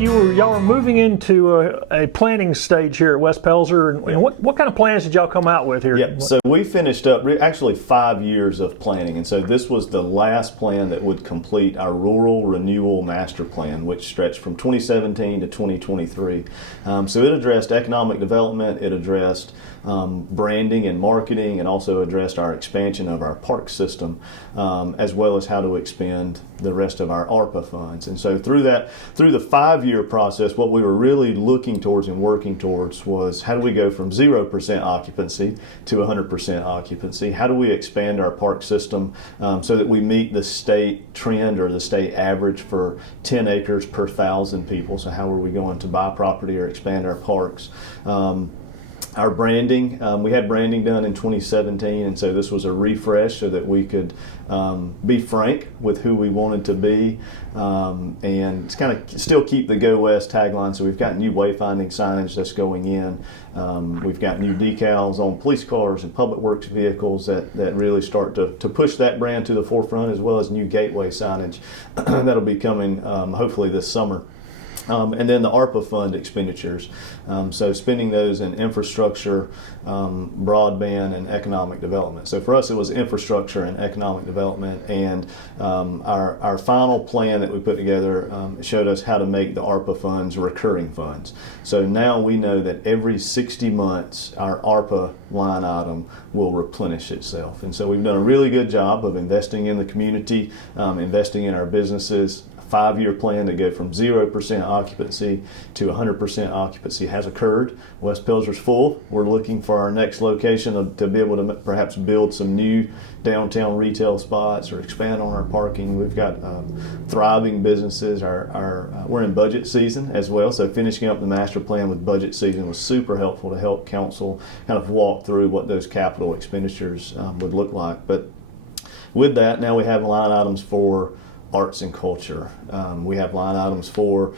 y'all were moving into a planning stage here at West Pelzer, and what kind of plans did y'all come out with here? Yep. So we finished up actually 5 years of planning, and so this was the last plan that would complete our rural renewal master plan, which stretched from 2017 to 2023. So it addressed economic development, it addressed branding and marketing, and also addressed our expansion of our park system, as well as how to expend the rest of our ARPA funds. And so through the 5-year process, what we were really looking towards and working towards was how do we go from 0% occupancy to 100% occupancy? How do we expand our park system so that we meet the state trend or the state average for 10 acres per 1,000 people? So how are we going to buy property or expand our parks? Our branding, we had branding done in 2017, and so this was a refresh so that we could be frank with who we wanted to be, and kind of still keep the Go West tagline. So we've got new wayfinding signage that's going in. We've got new decals on police cars and public works vehicles that really start to push that brand to the forefront, as well as new gateway signage that'll be coming hopefully this summer. And then the ARPA fund expenditures, so spending those in infrastructure, broadband, and economic development. So for us, it was infrastructure and economic development, and our final plan that we put together showed us how to make the ARPA funds recurring funds. So now we know that every 60 months, our ARPA line item will replenish itself. And so we've done a really good job of investing in the community, investing in our businesses. 5-year plan to go from 0% occupancy to 100% occupancy has occurred. West Pelzer's full. We're looking for our next location to be able to perhaps build some new downtown retail spots or expand on our parking. We've got thriving businesses. We're in budget season as well, so finishing up the master plan with budget season was super helpful to help council kind of walk through what those capital expenditures would look like. But with that, now we have line items for arts and culture. We have line items for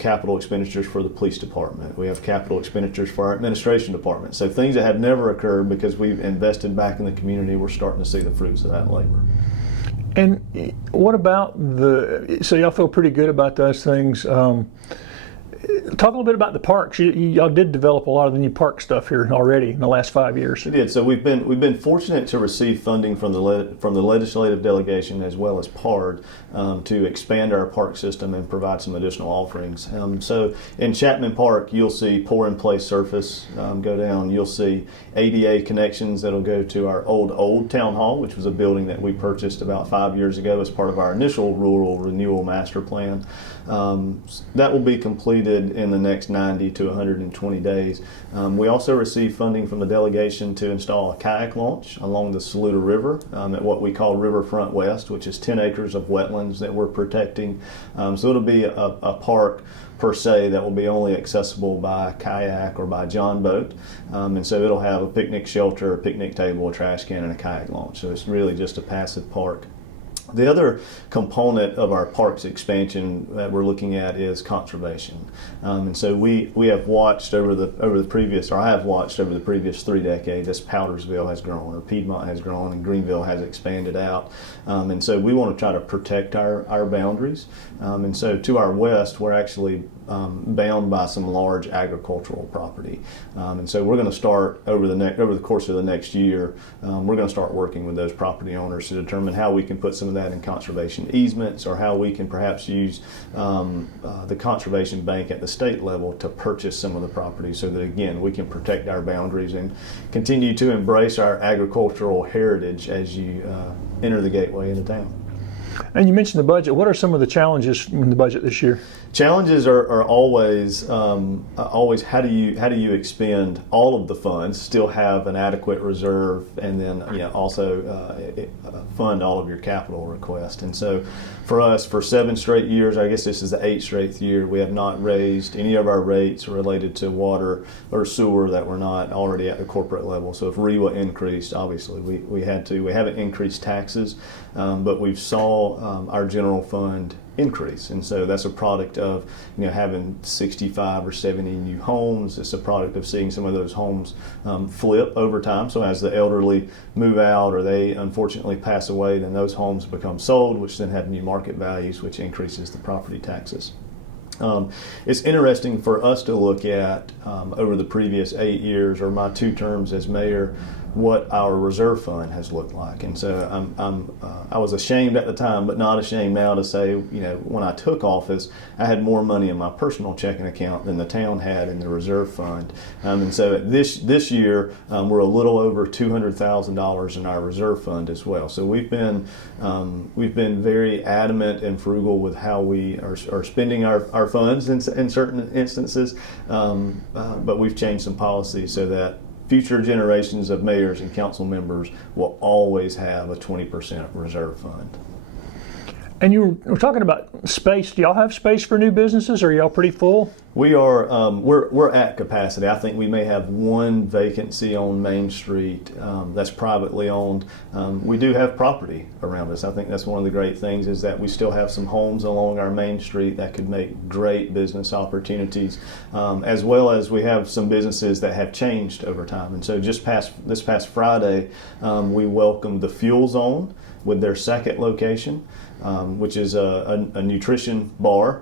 capital expenditures for the police department. We have capital expenditures for our administration department. So things that have never occurred because we've invested back in the community, we're starting to see the fruits of that labor. And what about so y'all feel pretty good about those things. Talk a little bit about the parks. Y'all did develop a lot of the new park stuff here already in the last 5 years. We did. So we've been fortunate to receive funding from the legislative delegation as well as PARD to expand our park system and provide some additional offerings. So in Chapman Park, you'll see pour in place surface go down. You'll see ADA connections that'll go to our old town hall, which was a building that we purchased about 5 years ago as part of our initial rural renewal master plan. That will be completed in the next 90 to 120 days. We also received funding from the delegation to install a kayak launch along the Saluda River at what we call Riverfront West, which is 10 acres of wetlands that we're protecting. So it'll be a park per se that will be only accessible by kayak or by john boat, and so it'll have a picnic shelter, a picnic table, a trash can, and a kayak launch. So it's really just a passive park. The other component of our parks expansion that we're looking at is conservation, and so we have watched over the previous 3 decades as Powdersville has grown, or Piedmont has grown, and Greenville has expanded out, and so we want to try to protect our boundaries, and so to our west we're actually bound by some large agricultural property, and so we're going to start over the course of the next year. We're going to start working with those property owners to determine how we can put some of that in conservation easements, or how we can perhaps use the conservation bank at the state level to purchase some of the property, so that again we can protect our boundaries and continue to embrace our agricultural heritage as you enter the gateway into town. And you mentioned the budget. What are some of the challenges in the budget this year? Challenges are always how do you expend all of the funds, still have an adequate reserve, and then also fund all of your capital requests. And so for us, for 7 straight years, I guess this is the 8th straight year, we have not raised any of our rates related to water or sewer that were not already at the corporate level. So if REWA increased, obviously we had to. We haven't increased taxes, but we've saw our general fund increase, and so that's a product of having 65 or 70 new homes. It's a product of seeing some of those homes flip over time. So as the elderly move out or they unfortunately pass away, then those homes become sold, which then have new market values, which increases the property taxes. It's interesting for us to look at over the previous 8 years, or my 2 terms as mayor, what our reserve fund has looked like. And so I was ashamed at the time, but not ashamed now to say, when I took office, I had more money in my personal checking account than the town had in the reserve fund. And so this year, we're a little over $200,000 in our reserve fund as well. So we've been very adamant and frugal with how we are spending our funds in certain instances, but we've changed some policies so that future generations of mayors and council members will always have a 20% reserve fund. And you were talking about space. Do y'all have space for new businesses, or are y'all pretty full? We are. We're at capacity. I think we may have one vacancy on Main Street that's privately owned. We do have property around us. I think that's one of the great things, is that we still have some homes along our Main Street that could make great business opportunities, as well as we have some businesses that have changed over time. And so this past Friday, we welcomed the Fuel Zone with their second location, which is a nutrition bar.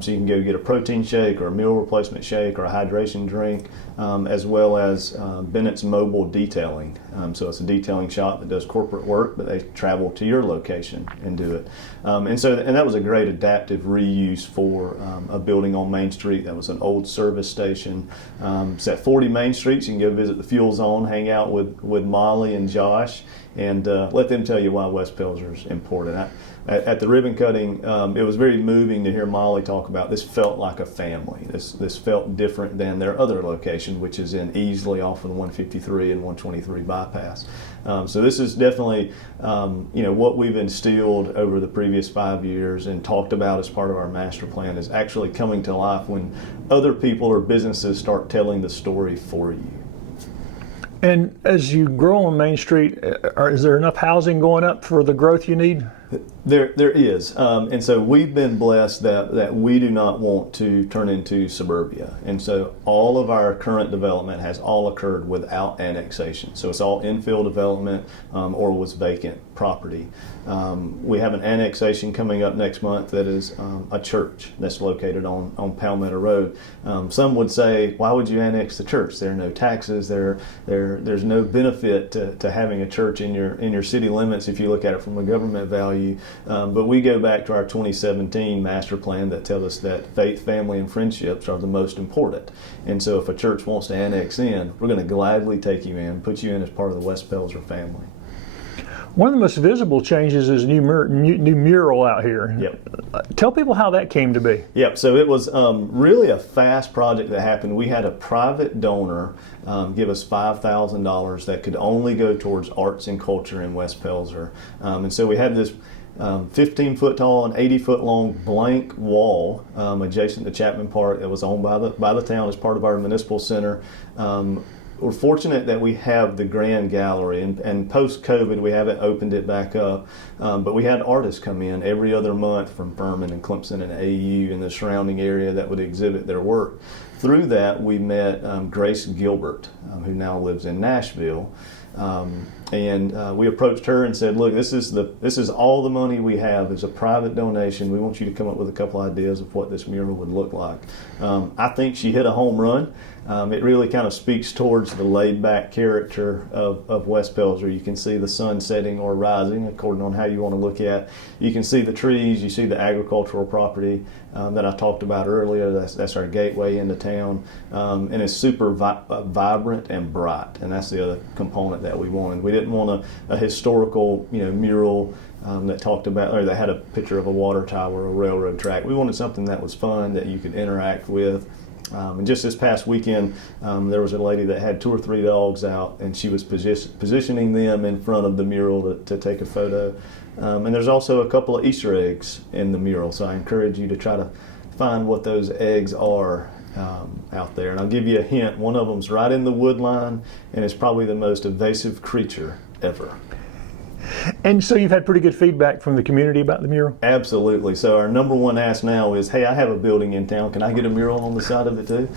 So you can go get a protein shake or a meal replacement shake or a hydration drink, as well as Bennett's Mobile Detailing. So it's a detailing shop that does corporate work, but they travel to your location and do it. And that was a great adaptive reuse for a building on Main Street that was an old service station. It's at 40 Main Street. So you can go visit the Fuel Zone, hang out with Molly and Josh, and let them tell you why West Pelzer is important. At the ribbon cutting, it was very moving to hear Molly talk about this. Felt like a family. This felt different than their other location, which is in Easley off of the 153 and 123 bypass. So this is definitely what we've instilled over the previous 5 years and talked about as part of our master plan is actually coming to life when other people or businesses start telling the story for you. And as you grow on Main Street, is there enough housing going up for the growth you need? There is, and so we've been blessed that we do not want to turn into suburbia, and so all of our current development has all occurred without annexation. So it's all infill development or was vacant property. We have an annexation coming up next month that is a church that's located on Palmetto Road. Some would say, why would you annex the church? There are no taxes. There's no benefit to having a church in your city limits if you look at it from a government value. But we go back to our 2017 master plan that tells us that faith, family, and friendships are the most important. And so if a church wants to annex in, we're going to gladly take you in, put you in as part of the West Pelzer family. One of the most visible changes is new mural out here. Yep. Tell people how that came to be. Yep. So it was really a fast project that happened. We had a private donor give us $5,000 that could only go towards arts and culture in West Pelzer. And so we had this 15-foot tall and 80-foot long blank wall adjacent to Chapman Park that was owned by the town as part of our municipal center. We're fortunate that we have the Grand Gallery, and post-COVID we haven't opened it back up, but we had artists come in every other month from Furman and Clemson and AU and the surrounding area that would exhibit their work. Through that, we met Grace Gilbert, who now lives in Nashville, and we approached her and said, look, this is all the money we have. It's a private donation. We want you to come up with a couple ideas of what this mural would look like. I think she hit a home run. It really kind of speaks towards the laid-back character of West Pelzer. You can see the sun setting or rising, according on how you want to look at. You can see the trees. You see the agricultural property that I talked about earlier. That's our gateway into town, and it's super vibrant and bright. And that's the other component that we wanted. We didn't want a historical, mural that talked about, or that had a picture of a water tower or a railroad track. We wanted something that was fun, that you could interact with. And just this past weekend, there was a lady that had 2 or 3 dogs out, and she was positioning them in front of the mural to take a photo. And there's also a couple of Easter eggs in the mural, so I encourage you to try to find what those eggs are out there. And I'll give you a hint. One of them's right in the wood line, and it's probably the most evasive creature ever. And so you've had pretty good feedback from the community about the mural? Absolutely. So our number one ask now is, hey, I have a building in town. Can I get a mural on the side of it too?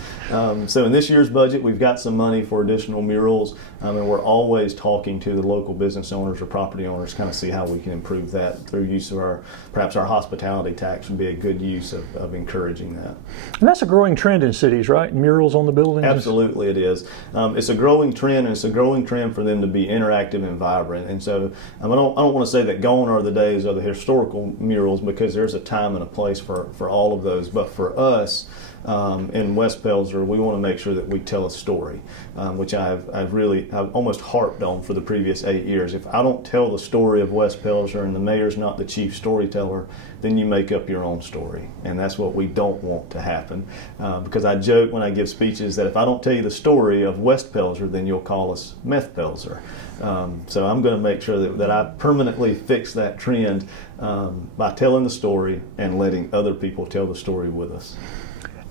So in this year's budget, we've got some money for additional murals, and we're always talking to the local business owners or property owners, kind of see how we can improve that through use of perhaps our hospitality tax would be a good use of encouraging that. And that's a growing trend in cities, right? Murals on the buildings? Absolutely it is. It's a growing trend, and it's a growing trend for them to be interactive and vibrant. And so I don't want to say that gone are the days of the historical murals, because there's a time and a place for all of those. But for us, in West Pelzer, we want to make sure that we tell a story, which I've almost harped on for the previous 8 years. If I don't tell the story of West Pelzer and the mayor's not the chief storyteller, then you make up your own story, and that's what we don't want to happen. Because I joke when I give speeches that if I don't tell you the story of West Pelzer, then you'll call us Meth Pelzer. So I'm going to make sure that I permanently fix that trend by telling the story and letting other people tell the story with us.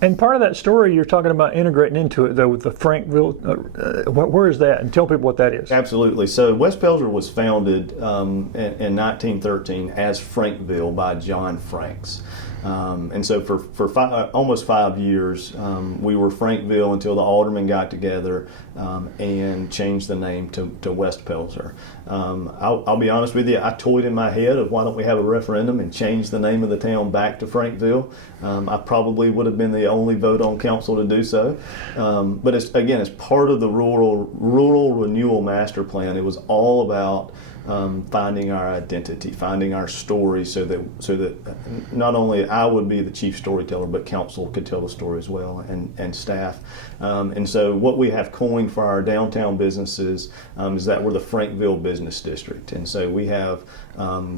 And part of that story you're talking about integrating into it, though, with the Frankville. Where is that? And tell people what that is. Absolutely. So West Pelzer was founded in 1913 as Frankville by John Franks. And so for almost 5 years, we were Frankville until the aldermen got together and changed the name to West Pelzer. I'll be honest with you, I toyed in my head of why don't we have a referendum and change the name of the town back to Frankville. I probably would have been the only vote on council to do so. But it's part of the rural renewal master plan. It was all about finding our identity, finding our story, so that not only I would be the chief storyteller, but council could tell the story as well, and staff. And so what we have coined for our downtown businesses is that we're the Frankville Business District. And so we have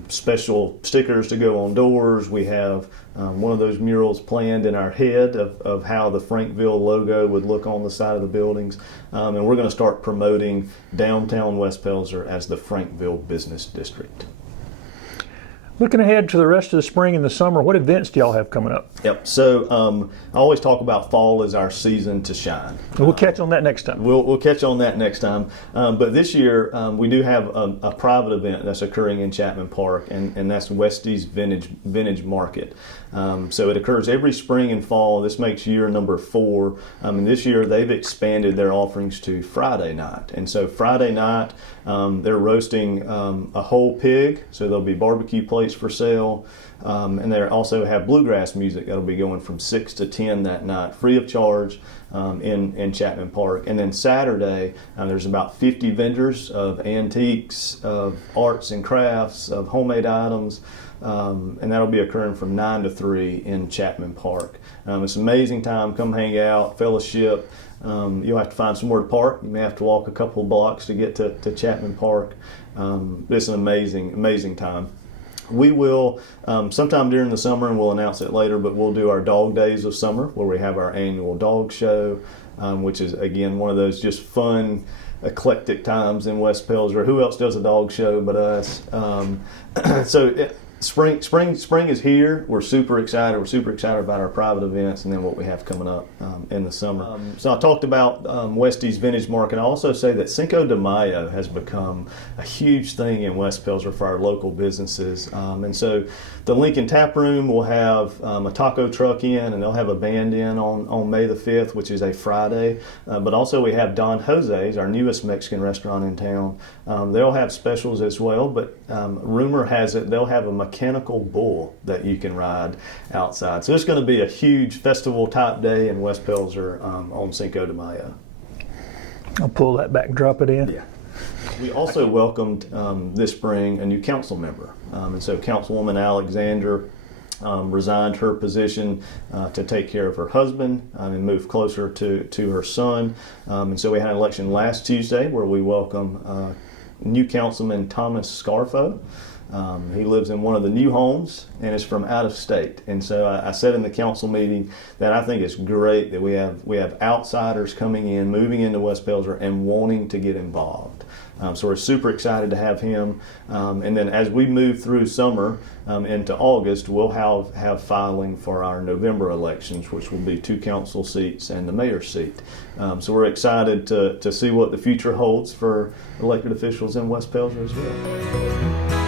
special stickers to go on doors. We have one of those murals planned in our head of how the Frankville logo would look on the side of the buildings. And we're going to start promoting downtown West Pelzer as the Frankville Business District. Looking ahead to the rest of the spring and the summer, what events do y'all have coming up? Yep. So I always talk about fall as our season to shine. We'll catch on that next time. We'll catch on that next time. But this year we do have a private event that's occurring in Chapman Park, and that's Westy's Vintage Market. So it occurs every spring and fall. This makes year number 4. And this year they've expanded their offerings to Friday night. And so Friday night they're roasting a whole pig. So there'll be barbecue plates for sale. And they also have bluegrass music that'll be going from 6 to 10 that night, free of charge, in Chapman Park. And then Saturday, there's about 50 vendors of antiques, of arts and crafts, of homemade items, and that'll be occurring from 9 to 3 in Chapman Park. It's an amazing time. Come hang out, fellowship. You'll have to find somewhere to park. You may have to walk a couple of blocks to get to Chapman Park. It's an amazing time. We will, sometime during the summer, and we'll announce it later, but we'll do our Dog Days of Summer, where we have our annual dog show, which is, again, one of those just fun, eclectic times in West Pelzer. Who else does a dog show but us? Spring is here. We're super excited. We're super excited about our private events and then what we have coming up in the summer. So I talked about Westy's Vintage Market. I also say that Cinco de Mayo has become a huge thing in West Pelzer for our local businesses. And so the Lincoln Tap Room will have a taco truck in, and they'll have a band in on May the 5th, which is a Friday. But also we have Don Jose's, our newest Mexican restaurant in town. They'll have specials as well, but rumor has it they'll have a mechanical bull that you can ride outside. So it's going to be a huge festival type day in West Pelzer on Cinco de Mayo. I'll pull that back and drop it in. Yeah. We also welcomed this spring a new council member. And so Councilwoman Alexander resigned her position to take care of her husband and move closer to her son. And so we had an election last Tuesday where we welcome new councilman Thomas Scarfo. He lives in one of the new homes and is from out of state. And so I said in the council meeting that I think it's great that we have outsiders coming in, moving into West Pelzer and wanting to get involved. So we're super excited to have him. And then as we move through summer into August, we'll have filing for our November elections, which will be 2 council seats and the mayor's seat. So we're excited to see what the future holds for elected officials in West Pelzer as well.